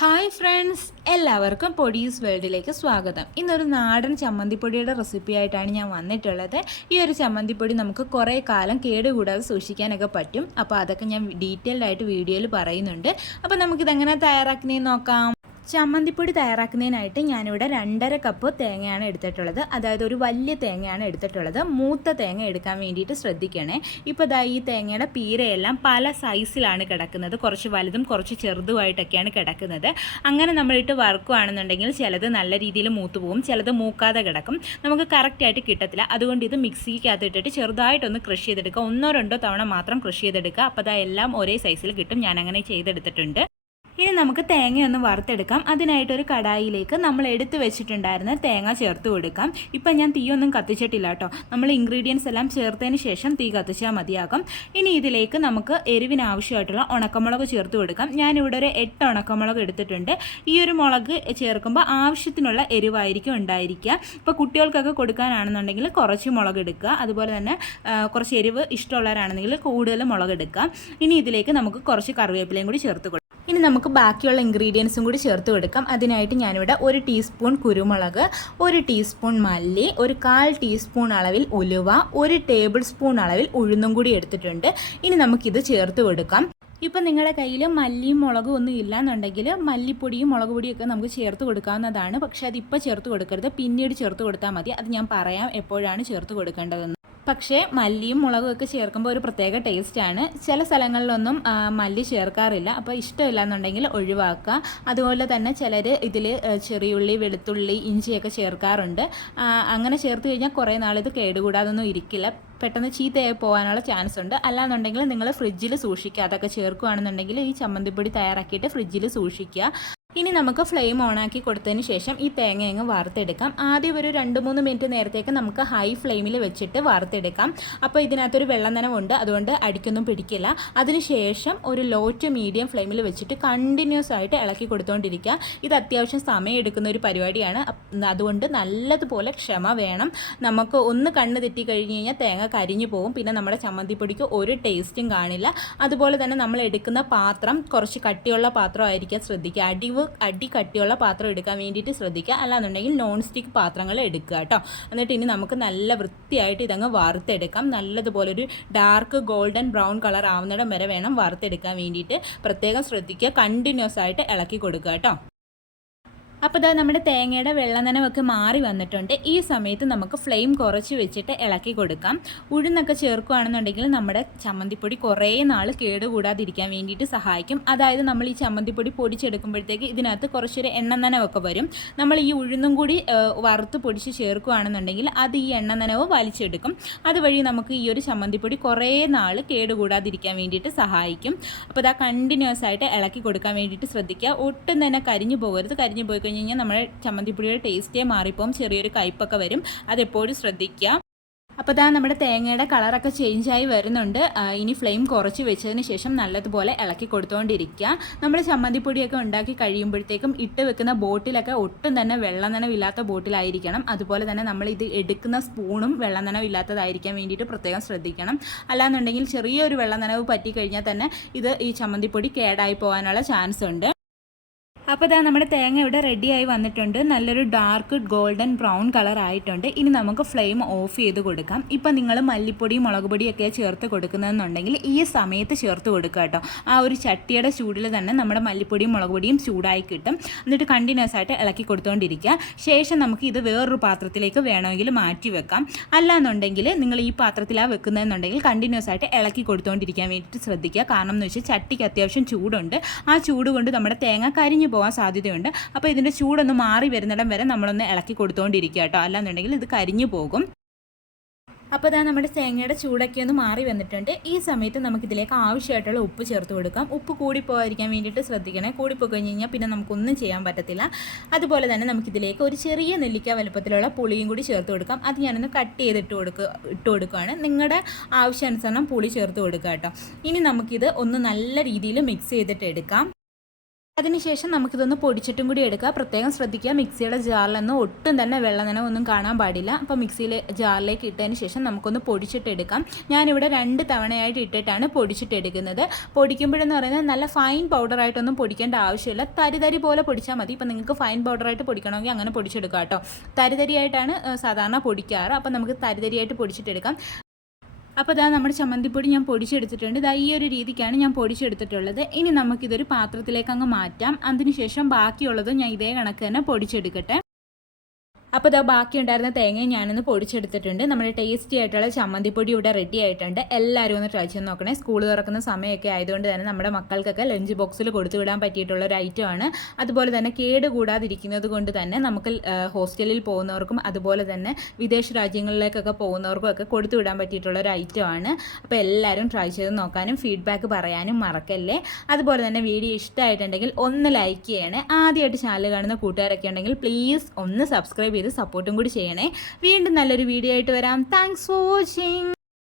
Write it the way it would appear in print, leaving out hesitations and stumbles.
Hi friends, എല്ലാവർക്കും പൊടീസ് വേൾഡിലേക്ക് സ്വാഗതം. ഇന്നൊരു നാടൻ ചമ്മന്തിപ്പൊടിയുടെ റെസിപ്പി ആയിട്ടാണ് ഞാൻ വന്നിട്ടുള്ളത്. ഈ ഒരു ചമ്മന്തിപ്പൊടി നമുക്ക് കുറേ കാലം കേടുകൂടാതെ സൂക്ഷിക്കാനൊക്കെ പറ്റും. അപ്പോൾ അതൊക്കെ ഞാൻ ഡീറ്റെയിൽഡ് ആയിട്ട് വീഡിയോയിൽ പറയുന്നുണ്ട്. അപ്പോൾ നമുക്കിതെങ്ങനെ തയ്യാറാക്കുന്നതെന്ന് നോക്കാം. ചമ്മന്തിപ്പൊടി തയ്യാറാക്കുന്നതിനായിട്ട് ഞാനിവിടെ 2.5 കപ്പ് തേങ്ങയാണ് എടുത്തിട്ടുള്ളത്. അതായത് ഒരു വലിയ തേങ്ങയാണ് എടുത്തിട്ടുള്ളത്. മൂത്ത തേങ്ങ എടുക്കാൻ വേണ്ടിയിട്ട് ശ്രദ്ധിക്കണേ. ഇപ്പോൾ ഈ തേങ്ങയുടെ പീരയെല്ലാം പല സൈസിലാണ് കിടക്കുന്നത്. കുറച്ച് വലുതും കുറച്ച് ചെറുതുമായിട്ടൊക്കെയാണ് കിടക്കുന്നത്. അങ്ങനെ നമ്മളിട്ട് വറുക്കുകയാണെന്നുണ്ടെങ്കിൽ ചിലത് നല്ല രീതിയിൽ മൂത്ത് പോകും, ചിലത് മൂക്കാതെ കിടക്കും, നമുക്ക് കറക്റ്റായിട്ട് കിട്ടത്തില്ല. അതുകൊണ്ട് ഇത് മിക്സിക്കകത്ത് ഇട്ടിട്ട് ചെറുതായിട്ടൊന്ന് ക്രഷ് ചെയ്തെടുക്കുക. 1-2 തവണ മാത്രം ക്രഷ് ചെയ്തെടുക്കുക. അപ്പോൾ എല്ലാം ഒരേ സൈസിൽ കിട്ടും. ഞാനങ്ങനെ ചെയ്തെടുത്തിട്ടുണ്ട്. ഇനി നമുക്ക് തേങ്ങയൊന്ന് വറുത്തെടുക്കാം. അതിനായിട്ടൊരു കടായിലേക്ക് നമ്മൾ എടുത്തു വെച്ചിട്ടുണ്ടായിരുന്ന തേങ്ങ ചേർത്ത് കൊടുക്കാം. ഇപ്പം ഞാൻ തീയൊന്നും കത്തിച്ചിട്ടില്ല കേട്ടോ. നമ്മൾ ഇൻഗ്രീഡിയൻസ് എല്ലാം ചേർത്തതിന് ശേഷം തീ കത്തിച്ചാൽ മതിയാകും. ഇനി ഇതിലേക്ക് നമുക്ക് എരിവിന് ആവശ്യമായിട്ടുള്ള ഉണക്കമുളക് ചേർത്ത് കൊടുക്കാം. ഞാനിവിടെ ഒരു 8 ഉണക്കമുളക് എടുത്തിട്ടുണ്ട്. ഈ ഒരു മുളക് ചേർക്കുമ്പോൾ ആവശ്യത്തിനുള്ള എരിവായിരിക്കും ഉണ്ടായിരിക്കുക. ഇപ്പോൾ കുട്ടികൾക്കൊക്കെ കൊടുക്കാനാണെന്നുണ്ടെങ്കിൽ കുറച്ച് മുളക് എടുക്കുക. അതുപോലെ തന്നെ കുറച്ച് എരിവ് ഇഷ്ടമുള്ളവരാണെന്നെങ്കിൽ കൂടുതൽ മുളക് എടുക്കുക. ഇനി ഇതിലേക്ക് നമുക്ക് കുറച്ച് കറിവേപ്പിലയും കൂടി ചേർത്ത് കൊടുക്കാം. ഇനി നമുക്ക് ബാക്കിയുള്ള ഇൻഗ്രീഡിയൻസും കൂടി ചേർത്ത് കൊടുക്കാം. അതിനായിട്ട് ഞാനിവിടെ 1 ടീസ്പൂൺ കുരുമുളക്, 1 ടീസ്പൂൺ മല്ലി, 1/4 ടീസ്പൂൺ അളവിൽ ഉലുവ, 1 ടേബിൾ സ്പൂൺ അളവിൽ ഉഴുന്നും കൂടി എടുത്തിട്ടുണ്ട്. ഇനി നമുക്കിത് ചേർത്ത് കൊടുക്കാം. ഇപ്പം നിങ്ങളുടെ കയ്യിൽ മല്ലിയും മുളകും ഒന്നും ഇല്ലയെന്നുണ്ടെങ്കിൽ മല്ലിപ്പൊടിയും മുളക് പൊടിയൊക്കെ നമുക്ക് ചേർത്ത് കൊടുക്കാവുന്നതാണ്. പക്ഷേ അതിപ്പോൾ ചേർത്ത് കൊടുക്കരുത്, പിന്നീട് ചേർത്ത് കൊടുത്താൽ മതി. അത് ഞാൻ പറയാം എപ്പോഴാണ് ചേർത്ത് കൊടുക്കേണ്ടതെന്ന്. പക്ഷേ മല്ലിയും മുളകും ഒക്കെ ചേർക്കുമ്പോൾ ഒരു പ്രത്യേക ടേസ്റ്റാണ്. ചില സ്ഥലങ്ങളിലൊന്നും മല്ലി ചേർക്കാറില്ല. അപ്പോൾ ഇഷ്ടമില്ല എന്നുണ്ടെങ്കിൽ ഒഴിവാക്കുക. അതുപോലെ തന്നെ ചിലർ ഇതിൽ ചെറിയുള്ളി, വെളുത്തുള്ളി, ഇഞ്ചിയൊക്കെ ചേർക്കാറുണ്ട്. അങ്ങനെ ചേർത്ത് കഴിഞ്ഞാൽ കുറേ നാളിത് കേടുകൂടാതൊന്നും ഇരിക്കില്ല. പെട്ടെന്ന് ചീത്തയായി പോകാനുള്ള ചാൻസ് ഉണ്ട്. അല്ലാന്നുണ്ടെങ്കിൽ നിങ്ങൾ ഫ്രിഡ്ജിൽ സൂക്ഷിക്കുക. അതൊക്കെ ചേർക്കുകയാണെന്നുണ്ടെങ്കിൽ ഈ ചമ്മന്തിപ്പൊടി തയ്യാറാക്കിയിട്ട് ഫ്രിഡ്ജിൽ സൂക്ഷിക്കുക. ഇനി നമുക്ക് ഫ്ലെയിം ഓണാക്കി കൊടുത്തതിന് ശേഷം ഈ തേങ്ങ അങ്ങ് വറുത്തെടുക്കാം. ആദ്യം ഒരു 2-3 മിനിറ്റ് നേരത്തേക്ക് നമുക്ക് ഹൈ ഫ്ലെയിമിൽ വെച്ചിട്ട് വറുത്തെടുക്കാം. അപ്പോൾ ഇതിനകത്തൊരു വെള്ളം നനവുണ്ട്, അതുകൊണ്ട് അടിക്കൊന്നും പിടിക്കില്ല. അതിനുശേഷം ഒരു ലോ ടു മീഡിയം ഫ്ലെയിമിൽ വെച്ചിട്ട് കണ്ടിന്യൂസ് ആയിട്ട് ഇളക്കി കൊടുത്തുകൊണ്ടിരിക്കുക. ഇത് അത്യാവശ്യം സമയം എടുക്കുന്ന ഒരു പരിപാടിയാണ്. അതുകൊണ്ട് നല്ലതുപോലെ ക്ഷമ വേണം. നമുക്ക് ഒന്ന് കണ്ണ് തെറ്റി കഴിഞ്ഞ് കഴിഞ്ഞാൽ തേങ്ങ കരിഞ്ഞു പോകും. പിന്നെ നമ്മുടെ ചമ്മന്തിപ്പൊടിക്ക് ഒരു ടേസ്റ്റും കാണില്ല. അതുപോലെ തന്നെ നമ്മൾ എടുക്കുന്ന പാത്രം കുറച്ച് കട്ടിയുള്ള പാത്രമായിരിക്കാൻ ശ്രദ്ധിക്കുക. അടി കട്ടിയുള്ള പാത്രം എടുക്കാൻ വേണ്ടിയിട്ട് ശ്രദ്ധിക്കുക. അല്ലാന്നുണ്ടെങ്കിൽ നോൺ സ്റ്റിക്ക് പാത്രങ്ങൾ എടുക്കുക കേട്ടോ. എന്നിട്ട് ഇനി നമുക്ക് നല്ല വൃത്തിയായിട്ട് ഇതങ്ങ് വറുത്തെടുക്കാം. നല്ലതുപോലെ ഒരു ഡാർക്ക് ഗോൾഡൻ ബ്രൗൺ കളർ ആവുന്നിടം വരെ വേണം വറുത്തെടുക്കാൻ വേണ്ടിയിട്ട്. പ്രത്യേകം ശ്രദ്ധിക്കുക. കണ്ടിന്യൂസ് ആയിട്ട് ഇളക്കി കൊടുക്കുക കേട്ടോ. അപ്പോൾ നമ്മുടെ തേങ്ങയുടെ വെള്ളനനവൊക്കെ മാറി വന്നിട്ടുണ്ട്. ഈ സമയത്ത് നമുക്ക് ഫ്ലെയിം കുറച്ച് വെച്ചിട്ട് ഇളക്കി കൊടുക്കാം. ഉഴുന്നൊക്കെ ചേർക്കുകയാണെന്നുണ്ടെങ്കിൽ നമ്മുടെ ചമ്മന്തിപ്പൊടി കുറേ നാൾ കേടുകൂടാതിരിക്കാൻ വേണ്ടിയിട്ട് സഹായിക്കും. അതായത് നമ്മൾ ഈ ചമ്മന്തിപ്പൊടി പൊടിച്ചെടുക്കുമ്പോഴത്തേക്ക് ഇതിനകത്ത് കുറച്ചൊരു എണ്ണനനവൊക്കെ വരും. നമ്മൾ ഈ ഉഴുന്നും കൂടി വറുത്ത് പൊടിച്ച് ചേർക്കുകയാണെന്നുണ്ടെങ്കിൽ അത് ഈ എണ്ണനനവ് വലിച്ചെടുക്കും. അതുവഴി നമുക്ക് ഈ ഒരു ചമ്മന്തിപ്പൊടി കുറേ നാൾ കേടുകൂടാതിരിക്കാൻ വേണ്ടിയിട്ട് സഹായിക്കും. അപ്പോൾ കണ്ടിന്യൂസ് ആയിട്ട് ഇളക്കി കൊടുക്കാൻ വേണ്ടിയിട്ട് ശ്രദ്ധിക്കുക. ഒട്ടും തന്നെ കരിഞ്ഞു പോകരുത്. കരിഞ്ഞു പോയി കഴിഞ്ഞ് കഴിഞ്ഞാൽ നമ്മുടെ ചമ്മന്തിപ്പൊടിയുടെ ടേസ്റ്റേ മാറിപ്പോവും. ചെറിയൊരു കയ്പ്പൊക്കെ വരും. അതെപ്പോഴും ശ്രദ്ധിക്കുക. അപ്പോൾ നമ്മുടെ തേങ്ങയുടെ കളറൊക്കെ ചേഞ്ചായി വരുന്നുണ്ട്. ഇനി ഫ്ലെയിം കുറച്ച് വെച്ചതിന് ശേഷം നല്ലതുപോലെ ഇളക്കി കൊടുത്തുകൊണ്ടിരിക്കുക. നമ്മൾ ചമ്മന്തിപ്പൊടിയൊക്കെ ഉണ്ടാക്കി കഴിയുമ്പോഴത്തേക്കും ഇട്ട് വെക്കുന്ന ബോട്ടിലൊക്കെ ഒട്ടും തന്നെ വെള്ളനനവില്ലാത്ത ബോട്ടിലായിരിക്കണം. അതുപോലെ തന്നെ നമ്മൾ ഇത് എടുക്കുന്ന സ്പൂണും വെള്ളനനവില്ലാത്തതായിരിക്കാൻ വേണ്ടിയിട്ട് പ്രത്യേകം ശ്രദ്ധിക്കണം. അല്ലാന്നുണ്ടെങ്കിൽ ചെറിയൊരു വെള്ളനനവ് പറ്റിക്കഴിഞ്ഞാൽ തന്നെ ഈ ചമ്മന്തിപ്പൊടി കേടായി പോകാനുള്ള ചാൻസ് ഉണ്ട്. അപ്പോൾ നമ്മുടെ തേങ്ങ ഇവിടെ റെഡിയായി വന്നിട്ടുണ്ട്. നല്ലൊരു ഡാർക്ക് ഗോൾഡൻ ബ്രൗൺ കളർ ആയിട്ടുണ്ട്. ഇനി നമുക്ക് ഫ്ലെയിം ഓഫ് ചെയ്ത് കൊടുക്കാം. ഇപ്പം നിങ്ങൾ മല്ലിപ്പൊടിയും മുളക് പൊടിയൊക്കെ ചേർത്ത് കൊടുക്കുന്നതെന്നുണ്ടെങ്കിൽ ഈ സമയത്ത് ചേർത്ത് കൊടുക്കുക കേട്ടോ. ആ ഒരു ചട്ടിയുടെ ചൂടിൽ തന്നെ നമ്മുടെ മല്ലിപ്പൊടിയും മുളക് പൊടിയും ചൂടായി കിട്ടും. എന്നിട്ട് കണ്ടിന്യൂസ് ആയിട്ട് ഇളക്കി കൊടുത്തുകൊണ്ടിരിക്കുക. ശേഷം നമുക്ക് ഇത് വേറൊരു പാത്രത്തിലേക്ക് വേണമെങ്കിൽ മാറ്റി വെക്കാം. അല്ലാന്നുണ്ടെങ്കിൽ നിങ്ങൾ ഈ പാത്രത്തിലാണ് വെക്കുന്നതെന്നുണ്ടെങ്കിൽ കണ്ടിന്യൂസ് ആയിട്ട് ഇളക്കി കൊടുത്തുകൊണ്ടിരിക്കാൻ വേണ്ടിയിട്ട് ശ്രദ്ധിക്കുക. കാരണം എന്ന് വെച്ചാൽ ചട്ടിക്ക് അത്യാവശ്യം ചൂടുണ്ട്. ആ ചൂട് കൊണ്ട് നമ്മുടെ തേങ്ങ കരിഞ്ഞു പോകാൻ സാധ്യതയുണ്ട്. അപ്പോൾ ഇതിൻ്റെ ചൂടൊന്ന് മാറി വരുന്നിടം വരെ നമ്മളൊന്ന് ഇളക്കി കൊടുത്തുകൊണ്ടിരിക്കുക കേട്ടോ. അല്ലാന്നുണ്ടെങ്കിൽ ഇത് കരിഞ്ഞു പോകും. അപ്പോൾ നമ്മുടെ തേങ്ങയുടെ ചൂടൊക്കെ ഒന്ന് മാറി വന്നിട്ടുണ്ട്. ഈ സമയത്ത് നമുക്കിതിലേക്ക് ആവശ്യമായിട്ടുള്ള ഉപ്പ് ചേർത്ത് കൊടുക്കാം. ഉപ്പ് കൂടിപ്പോകാതിരിക്കാൻ വേണ്ടിയിട്ട് ശ്രദ്ധിക്കണേ. കൂടിപ്പോയി കഴിഞ്ഞ് കഴിഞ്ഞാൽ പിന്നെ നമുക്കൊന്നും ചെയ്യാൻ പറ്റത്തില്ല. അതുപോലെ തന്നെ നമുക്കിതിലേക്ക് ഒരു ചെറിയ നെല്ലിക്ക വലുപ്പത്തിലുള്ള പുളിയും കൂടി ചേർത്ത് കൊടുക്കാം. അത് ഞാനൊന്ന് കട്ട് ചെയ്തിട്ട് കൊടുക്കുകയാണ്. നിങ്ങളുടെ ആവശ്യാനുസരണം പുളി ചേർത്ത് കൊടുക്കുക കേട്ടോ. ഇനി നമുക്കിത് ഒന്ന് നല്ല രീതിയിൽ മിക്സ് ചെയ്തിട്ട് എടുക്കാം. അതിനുശേഷം നമുക്കിതൊന്ന് പൊടിച്ചിട്ടും കൂടി എടുക്കുക. പ്രത്യേകം ശ്രദ്ധിക്കുക, മിക്സിയുടെ ജാറിലൊന്നും ഒട്ടും തന്നെ വെള്ളം നനവൊന്നും കാണാൻ പാടില്ല. അപ്പോൾ മിക്സിയിൽ ജാറിലേക്ക് ഇട്ടതിന് ശേഷം നമുക്കൊന്ന് പൊടിച്ചിട്ടെടുക്കാം. ഞാനിവിടെ 2 തവണയായിട്ട് ഇട്ടിട്ടാണ് പൊടിച്ചിട്ടെടുക്കുന്നത്. പൊടിക്കുമ്പോഴെന്ന് പറയുന്നത് നല്ല ഫൈൻ പൗഡറായിട്ടൊന്നും പൊടിക്കേണ്ട ആവശ്യമില്ല, തരി പോലെ പൊടിച്ചാൽ മതി. ഇപ്പം നിങ്ങൾക്ക് ഫൈൻ പൗഡറായിട്ട് പൊടിക്കണമെങ്കിൽ അങ്ങനെ പൊടിച്ചെടുക്കാം കേട്ടോ. തരിയായിട്ടാണ് സാധാരണ പൊടിക്കാറ്, അപ്പം നമുക്ക് തരിയായിട്ട് പൊടിച്ചിട്ടെടുക്കാം. അപ്പോൾ ഇതാ നമ്മുടെ ചമ്മന്തിപ്പൊടി ഞാൻ പൊടിച്ചെടുത്തിട്ടുണ്ട്. ഇതാ ഈ ഒരു രീതിക്കാണ് ഞാൻ പൊടിച്ചെടുത്തിട്ടുള്ളത്. ഇനി നമുക്കിതൊരു പാത്രത്തിലേക്ക് അങ്ങ് മാറ്റാം. അതിനുശേഷം ബാക്കിയുള്ളതും ഞാൻ ഇതേ കണക്ക് തന്നെ പൊടിച്ചെടുക്കട്ടെ. അപ്പോൾ ഇതാ ബാക്കിയുണ്ടായിരുന്ന തേങ്ങയും ഞാനൊന്ന് പൊടിച്ചെടുത്തിട്ടുണ്ട്. നമ്മുടെ ടേസ്റ്റി ആയിട്ടുള്ള ചമ്മന്തിപ്പൊടി ഇവിടെ റെഡി ആയിട്ടുണ്ട്. എല്ലാവരും ഒന്ന് ട്രൈ ചെയ്ത് നോക്കണേ. സ്കൂൾ തുറക്കുന്ന സമയമൊക്കെ ആയതുകൊണ്ട് തന്നെ നമ്മുടെ മക്കൾക്കൊക്കെ ലഞ്ച് ബോക്സിൽ കൊടുത്തു വിടാൻ പറ്റിയിട്ടുള്ള ഒരു ഐറ്റമാണ്. അതുപോലെ തന്നെ കേടുകൂടാതിരിക്കുന്നത് കൊണ്ട് തന്നെ നമുക്ക് ഹോസ്റ്റലിൽ പോകുന്നവർക്കും അതുപോലെ തന്നെ വിദേശ രാജ്യങ്ങളിലേക്കൊക്കെ പോകുന്നവർക്കും ഒക്കെ കൊടുത്തു വിടാൻ പറ്റിയിട്ടുള്ള ഒരു ഐറ്റമാണ്. അപ്പോൾ എല്ലാവരും ട്രൈ ചെയ്ത് നോക്കാനും ഫീഡ്ബാക്ക് പറയാനും മറക്കല്ലേ. അതുപോലെ തന്നെ വീഡിയോ ഇഷ്ടമായിട്ടുണ്ടെങ്കിൽ ഒന്ന് ലൈക്ക് ചെയ്യണേ. ആദ്യമായിട്ട് ചാനൽ കാണുന്ന കൂട്ടുകാരൊക്കെ ഉണ്ടെങ്കിൽ പ്ലീസ് ഒന്ന് സബ്സ്ക്രൈബ് ചെയ്ത് സപ്പോർട്ടും കൂടി ചെയ്യണേ. വീണ്ടും നല്ലൊരു വീഡിയോ ആയിട്ട് വരാം. Thanks for watching.